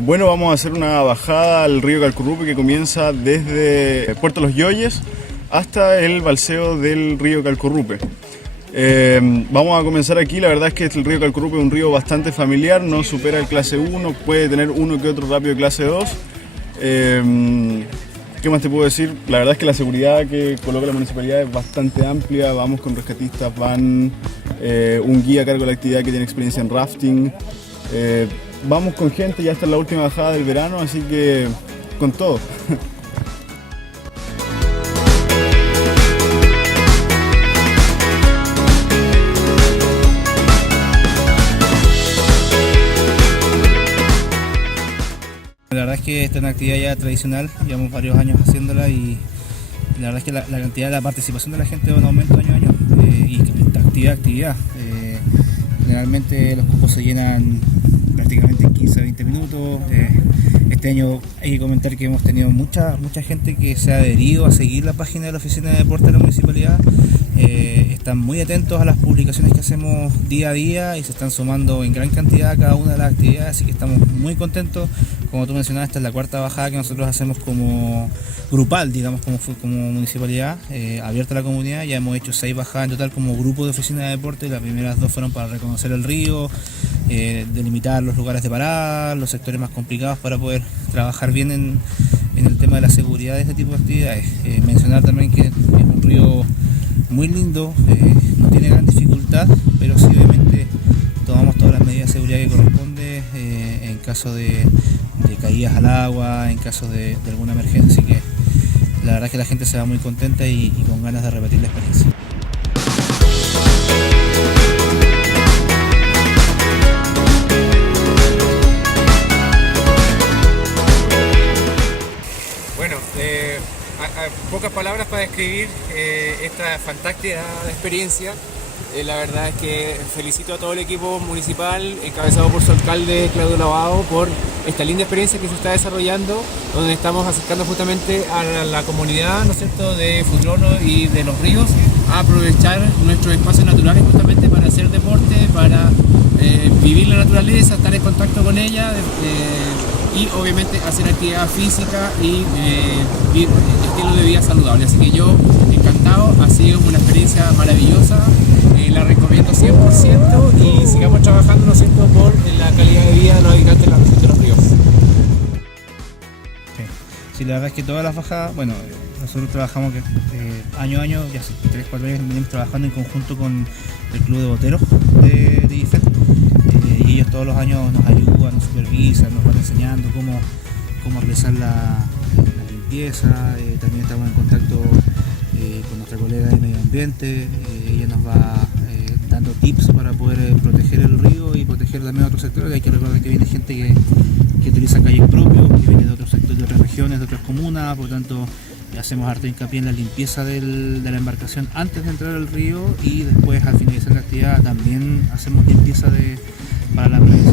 Bueno, vamos a hacer una bajada al río Calcurupe que comienza desde Puerto Los Yoyes hasta el balseo del río Calcurupe. Vamos a comenzar aquí. La verdad es que el río Calcurupe es un río bastante familiar, no supera el clase 1, puede tener uno que otro rápido de clase 2. ¿Qué más te puedo decir? La verdad es que la seguridad que coloca la municipalidad es bastante amplia. Vamos con rescatistas, van un guía a cargo de la actividad que tiene experiencia en rafting. Vamos con gente, ya está en la última bajada del verano, así que con todo. La verdad es que esta es una actividad ya tradicional, llevamos varios años haciéndola y la verdad es que la cantidad de la participación de la gente va en aumento año a año y actividad. Generalmente los cupos se llenan prácticamente en 15 a 20 minutos. Este año hay que comentar que hemos tenido mucha gente que se ha adherido a seguir la página de la Oficina de Deporte de la Municipalidad. Están muy atentos a las publicaciones que hacemos día a día y se están sumando en gran cantidad a cada una de las actividades, así que estamos muy contentos. Como tú mencionabas, esta es la cuarta bajada que nosotros hacemos como grupal, digamos, como municipalidad, abierta a la comunidad. Ya hemos hecho 6 bajadas en total como grupo de Oficina de Deporte. Las primeras 2 fueron para reconocer el río, delimitar los lugares de parada, los sectores más complicados para poder trabajar bien en el tema de la seguridad de este tipo de actividades. Mencionar también que es un río muy lindo, no tiene gran dificultad, pero sí obviamente tomamos todas las medidas de seguridad que corresponde en caso de caídas al agua, en caso de alguna emergencia, así que la verdad es que la gente se va muy contenta y con ganas de repetir la experiencia. Bueno, pocas palabras para describir esta fantástica experiencia. La verdad es que felicito a todo el equipo municipal, encabezado por su alcalde Claudio Lavado, por esta linda experiencia que se está desarrollando, donde estamos acercando justamente a la comunidad, ¿no es cierto?, de Futrono y de los ríos, a aprovechar nuestros espacios naturales justamente para hacer deporte, para vivir la naturaleza, estar en contacto con ella y obviamente hacer actividad física y estilo de vida saludable. Así que yo encantado, ha sido una experiencia maravillosa, la recomiendo 100% y sigamos trabajando, ¿no es cierto?, por la calidad de vida de los habitantes de la región de los ríos. Sí, la verdad es que todas las bajadas, bueno, nosotros trabajamos año a año, ya hace 3-4 años venimos trabajando en conjunto con el Club de Boteros de IFED, y ellos todos los años nos ayudan, nos supervisan, nos van enseñando cómo realizar la limpieza. También estamos en contacto con nuestra colega de medio ambiente, ella nos va dando tips para poder proteger el río y proteger también otros sectores. Hay que recordar que viene gente que utiliza calles propios, que viene de otros sectores, de otras regiones, de otras comunas, por lo tanto hacemos harto hincapié en la limpieza de la embarcación antes de entrar al río, y después al finalizar la actividad también hacemos limpieza para la prevención